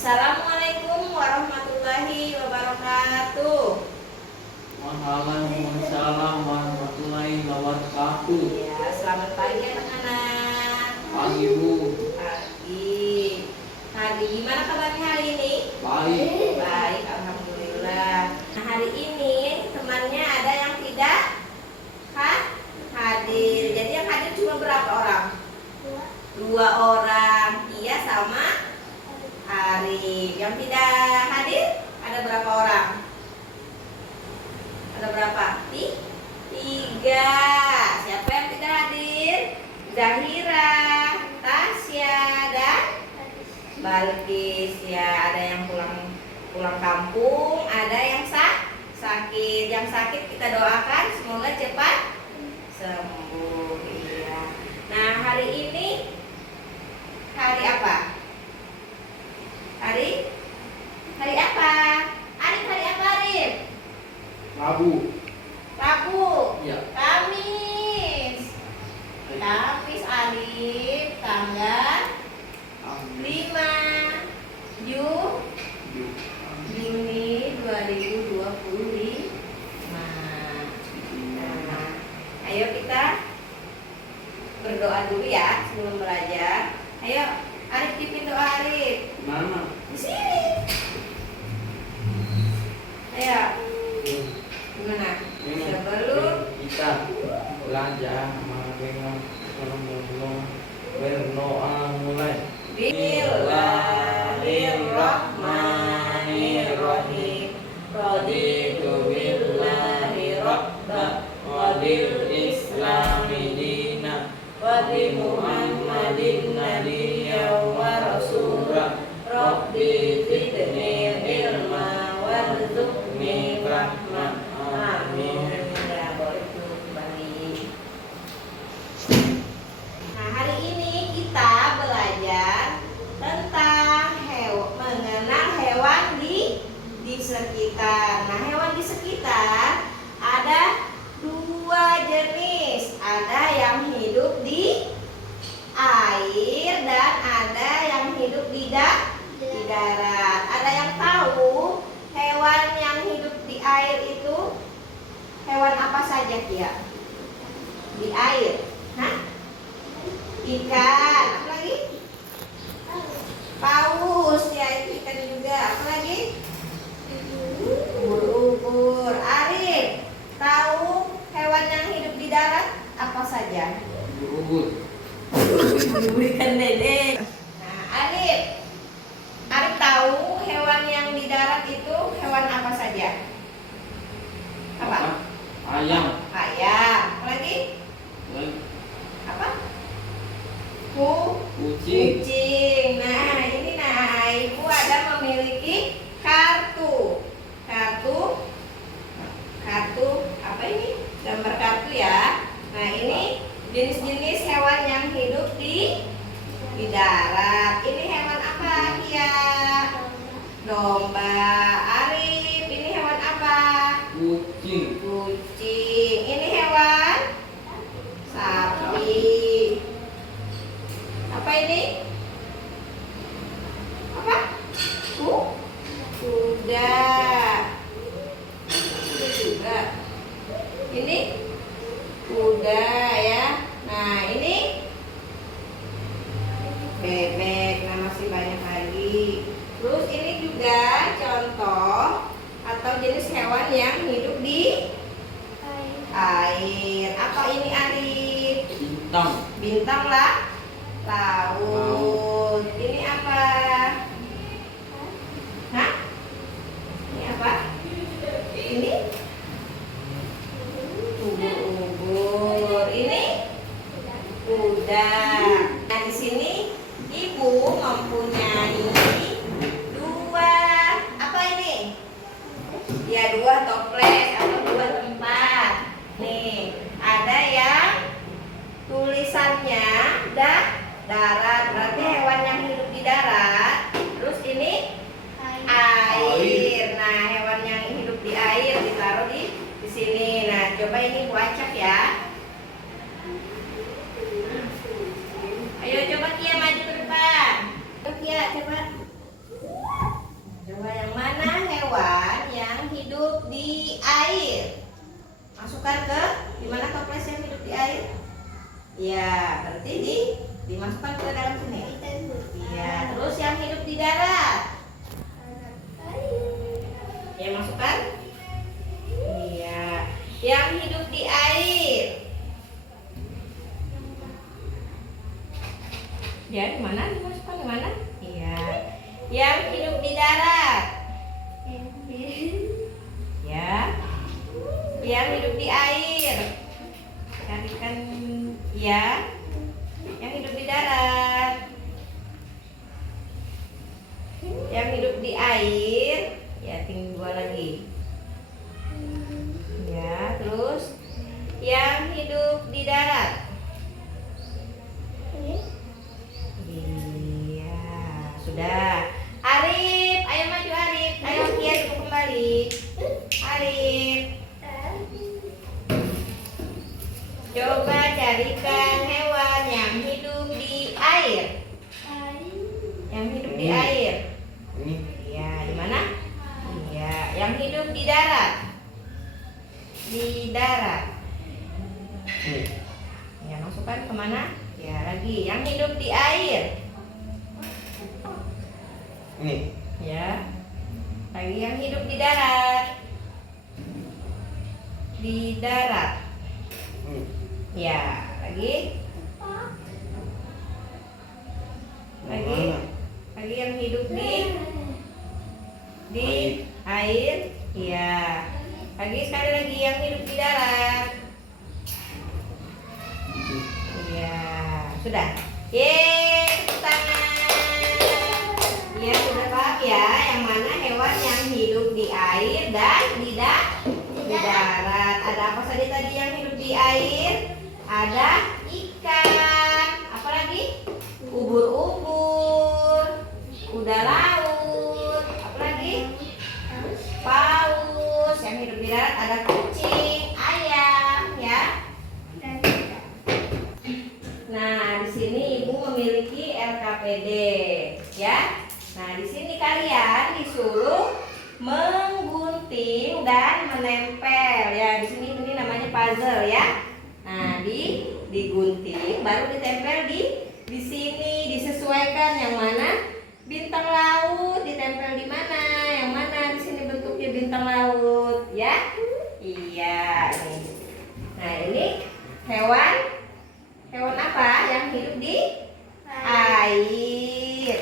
Assalamualaikum warahmatullahi wabarakatuh. Waalaikumsalam warahmatullahi wabarakatuh. Ya, selamat pagi anak-anak. Pagi Bu. Pagi. Hari gimana kabarnya hari ini? Baik. Baik, alhamdulillah. Nah, hari ini temannya ada yang tidak hadir. Jadi yang hadir cuma berapa orang? Dua orang. Iya sama Arif. Yang tidak hadir ada berapa orang? Ada berapa? Tiga. Siapa yang tidak hadir? Zahira, Tasya, dan Balkis. Ya, ada yang pulang kampung, ada yang sakit. Yang sakit kita doakan semoga cepat sembuh. Iya. Nah, hari ini hari apa? Hari apa? Arif, hari apa Arif? Rabu. Rabu. Ya. Kamis Arif, tanggal 5 Juni 2025. Nah, ayo kita berdoa dulu ya sebelum belajar. Ayo Arif, pimpin doa Arif. Mana? Di sini. Ayo. Gimana? Sebelum kita belajar mengenal berdoa mulai. Bismillahirrahmanirrahim. Raditu billahi rabba wa bil islami dina wa bi Muhammadin nabiyyan wa rasula. Rabbi zidni ilma warzuqni rahmah. Amin. Ya, boleh kembali. Nah, hari ini kita belajar tentang mengenal hewan di sekitar. Nah, hewan di sekitar ada dua jenis. Ada yang hidup di air dan ada yang hidup di darat. Ada yang tahu hewan yang hidup di air itu hewan apa saja, Kia? Di air. Hah? Ikan. Apa lagi? Paus. Ya, itu ikan juga. Apa lagi? Ubur-ubur. Arif, tahu hewan yang hidup di darat apa saja? Ubur. Ikan dede. Nah, Arif tahu hewan yang di darat itu hewan apa saja? Apa? Ayam. Ayam. Apa lagi? Apa? Kucing. Kucing. Nah, ini Ibu ada memiliki kartu apa ini? Gambar kartu ya. Nah, ini jenis-jenis hewan yang hidup di darat. Ini hewan apa, Kia? Domba. Arif, ini hewan apa? Kucing. Ini hewan sapi. Apa ini? Apa? Kuda. Kuda juga. Ini kuda ya. Nah, ini bebek. Nah, masih banyak lagi. Terus ini juga contoh atau jenis hewan yang hidup di air. Apa ini Arif? Bintang lah. Laut. Ini apa? Hah? Ini apa? Ini ubur-ubur. Ini kuda. Nah, di sini Ibu mempunyai dua apa ini? Ya, dua toples atau dua tempat. Nih, ada yang tulisannya darat, berarti hewan yang hidup di darat. Terus ini air. Nah, hewan yang hidup di air ditaruh di sini. Nah, coba ini Bu acak ya. Ayo coba Kia maju ke depan. Kia coba. masukkan ke dalam sini. Iya, terus yang hidup di darat. Ya, masukkan. Iya, yang hidup di air. Ya, di mana? Dimasukkan di mana? Iya. Yang hidup di darat. Ya. Yang hidup di air. Carikan ya. Yang hidup di darat. Yang hidup di air. Ya, tinggal 2 lagi. Ya, terus yang hidup di darat. Iya, sudah. Arif, ayo maju Arif. Ayo Kia duduk kembali. Arif. Coba carikan hewan yang hidup di air. Yang hidup di air. Ini. Iya, di mana? Iya, yang hidup di darat. Di darat. Ya, masukkan kemana? Ya, lagi yang hidup di air. Ini. Ya. Lagi yang hidup di darat. Di darat. Ini. Ya, lagi. Lagi. Lagi yang hidup di air. Ya. Lagi sekali lagi yang hidup di darat. Iya, sudah. Yeay, tepuk tangan. Ya, sudah paham ya, yang mana hewan yang hidup di air dan di darat. Ada apa saja tadi yang hidup di air? Ada ikan. Apa lagi? Ubur-ubur, kuda laut. Apa lagi? Paus. Yang hidup di darat ada kucing, ayam, ya. Nah, di sini Ibu memiliki RKPD, ya. Nah, di sini kalian disuruh menggunting dan menempel, ya. Di sini ini namanya puzzle, ya. Nah, digunting, baru ditempel di sini, disesuaikan yang mana bintang laut ditempel di mana, yang mana di sini bentuknya bintang laut, ya. Iya, ini. Nah, ini hewan apa yang hidup di air?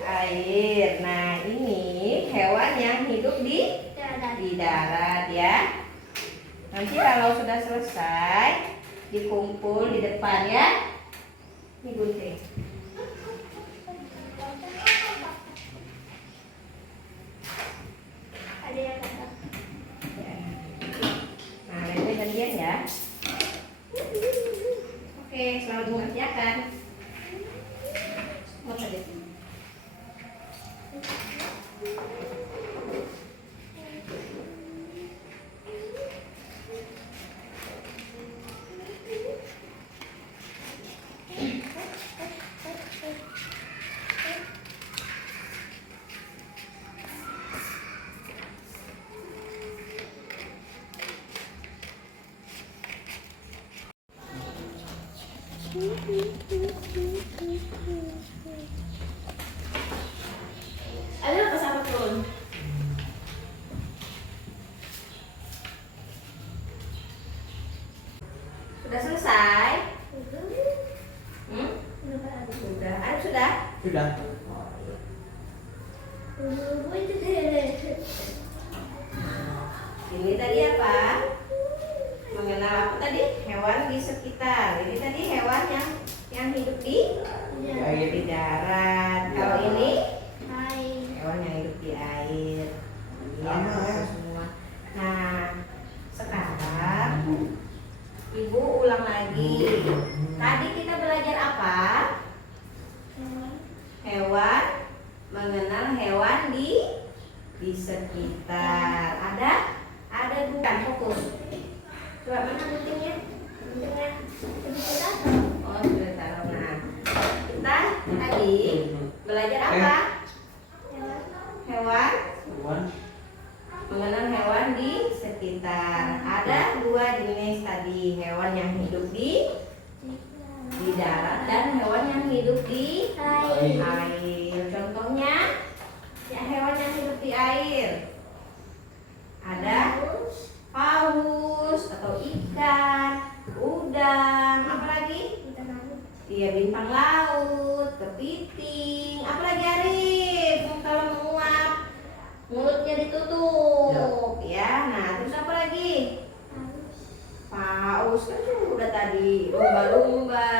Air. Nah, ini hewan yang hidup di darat, ya. Nanti kalau sudah selesai dikumpul di depan, ya. Digunting. Nah, ini gantian ya. Oke, selamat mengerjakan. Mau tadi. Ayo pas apa turun? Sudah selesai? Sudah. Ayo sudah? Sudah. Ini tadi apa? Mengenal apa tadi? Hewan di sekitar. Ini tadi hewan yang hidup di darat. Kalau ini hewan yang hidup di air. Iya, semua. Nah, sekarang Ibu ulang lagi. Tadi kita belajar apa? Hewan, mengenal hewan di sekitar. Ada bukan fokus. Coba mana guntingnya? Oh, sudah taruh. Nah, kita tadi belajar apa? Hewan, mengenal hewan di sekitar. Ada 2 jenis tadi, hewan yang hidup di darat dan hewan yang hidup di Air. air. Contohnya ya hewan yang hidup di air. Ada paus atau ikan, udang, apa lagi? Iya, bintang laut, kepiting, apa lagi Arif? Yang kalau menguap mulutnya ditutup, ya. Nah, terus apa lagi? Paus kan udah tadi, lumba-lumba.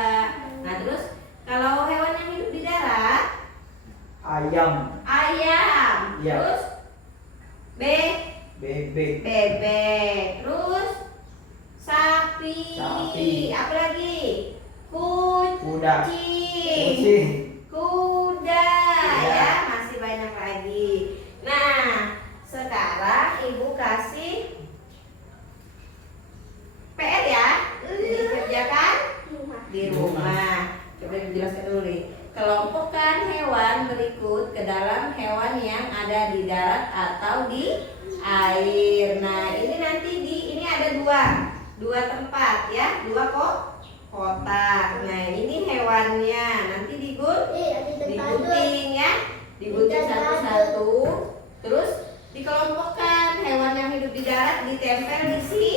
Nah, terus kalau hewan yang hidup di darat, Ayam. ayam. Ya. Terus Bebek. bebek. Terus sapi. Sapi. Apa lagi? Kuda. Kucing. Kucing. Kuda. Ya. Ya, masih banyak lagi. Nah, sekarang ibu kasih PR ya, dikerjakan di rumah. Coba dijelaskan dulu nih. Kelompokkan hewan berikut ke dalam hewan yang ada di darat atau di air. Nah, ini nanti ini ada dua tempat ya, dua kotak. Nah, ini hewannya. Nanti digunting ya, digunting satu-satu. Terus dikelompokkan hewan yang hidup di darat ditempel di sini.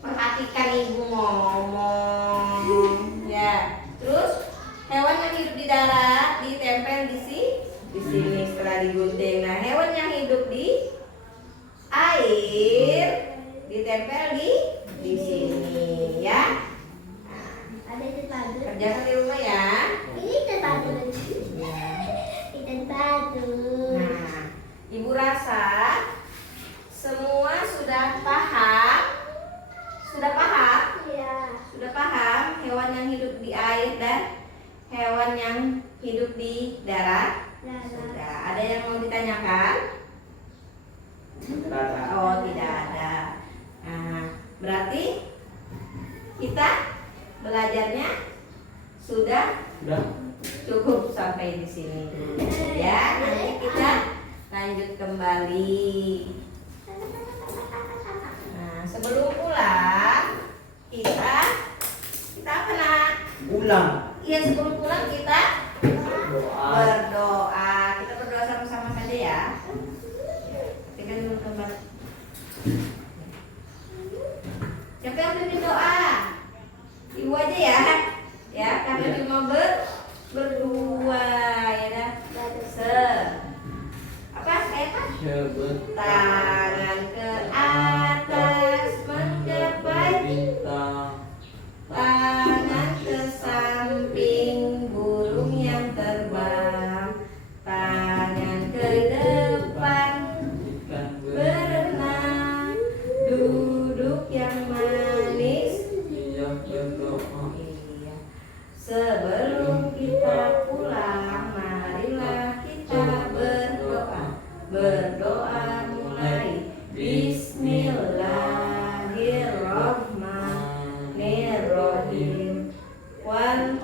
Perhatikan ibu ngomong ya. Terus hewan yang hidup di darat ditempel di sini setelah digunting. Nah, hewan yang hidup di air ditempel di sini ya. Nah, kerjakan di rumah ya. Nah, ibu rasa semua sudah paham? Sudah paham? Sudah paham hewan yang hidup di air dan hewan yang hidup di darat? Sudah. Ada yang mau ditanyakan? Oh, tidak ada. Nah, berarti kita belajarnya sudah cukup sampai di sini dulu ya. Nanti kita lanjut kembali. Nah, sebelum pulang kita apa nak? Ulang. Iya, sebelum pulang kita Doa. berdoa. Kita berdoa sama-sama saja ya. Pegang dulu tempat. Siapa yang pimpin doa? Ibu aja ya. Ya, karena Iya. cuma berdua ya dah. Kayak apa? Tangan ke atas menggapai Bintang. tangan ke samping burung yang terbang, tangan ke depan Ikan berenang, duduk yang manis. berdiam berdoa. Iya. Sebelum kita pulang, marilah kita berdoa mulai. Bismillahirrahmanirrahim. Wal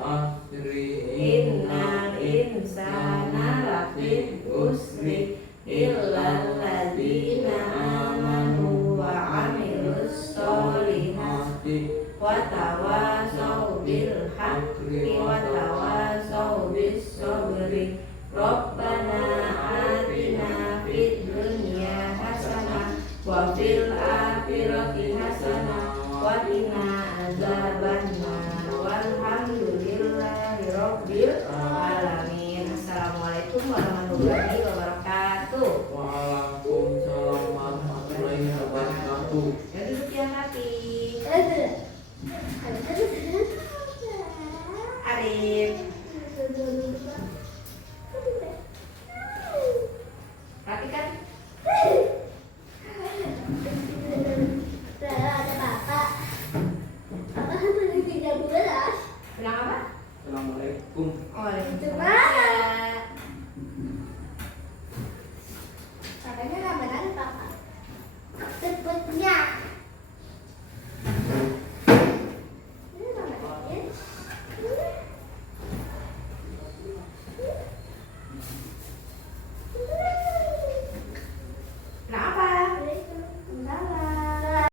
innal insana lafi usri illal ladzina amanu wa amilus solihati wa tawasau bil haqqi wa tawasau bis sabri. Rabbana atina fid dunya hasanah wa fil akhirati hasanah wa qina adzabannar. Walhamdulillahi rabbil alamin. Assalamualaikum warahmatullahi wabarakatuh. Waalaikumsalam warahmatullahi wabarakatuh. Ya, duduk yang rapi. Arif, rapi kan? Bilang apa? Assalamualaikum. Waalaikumsalam.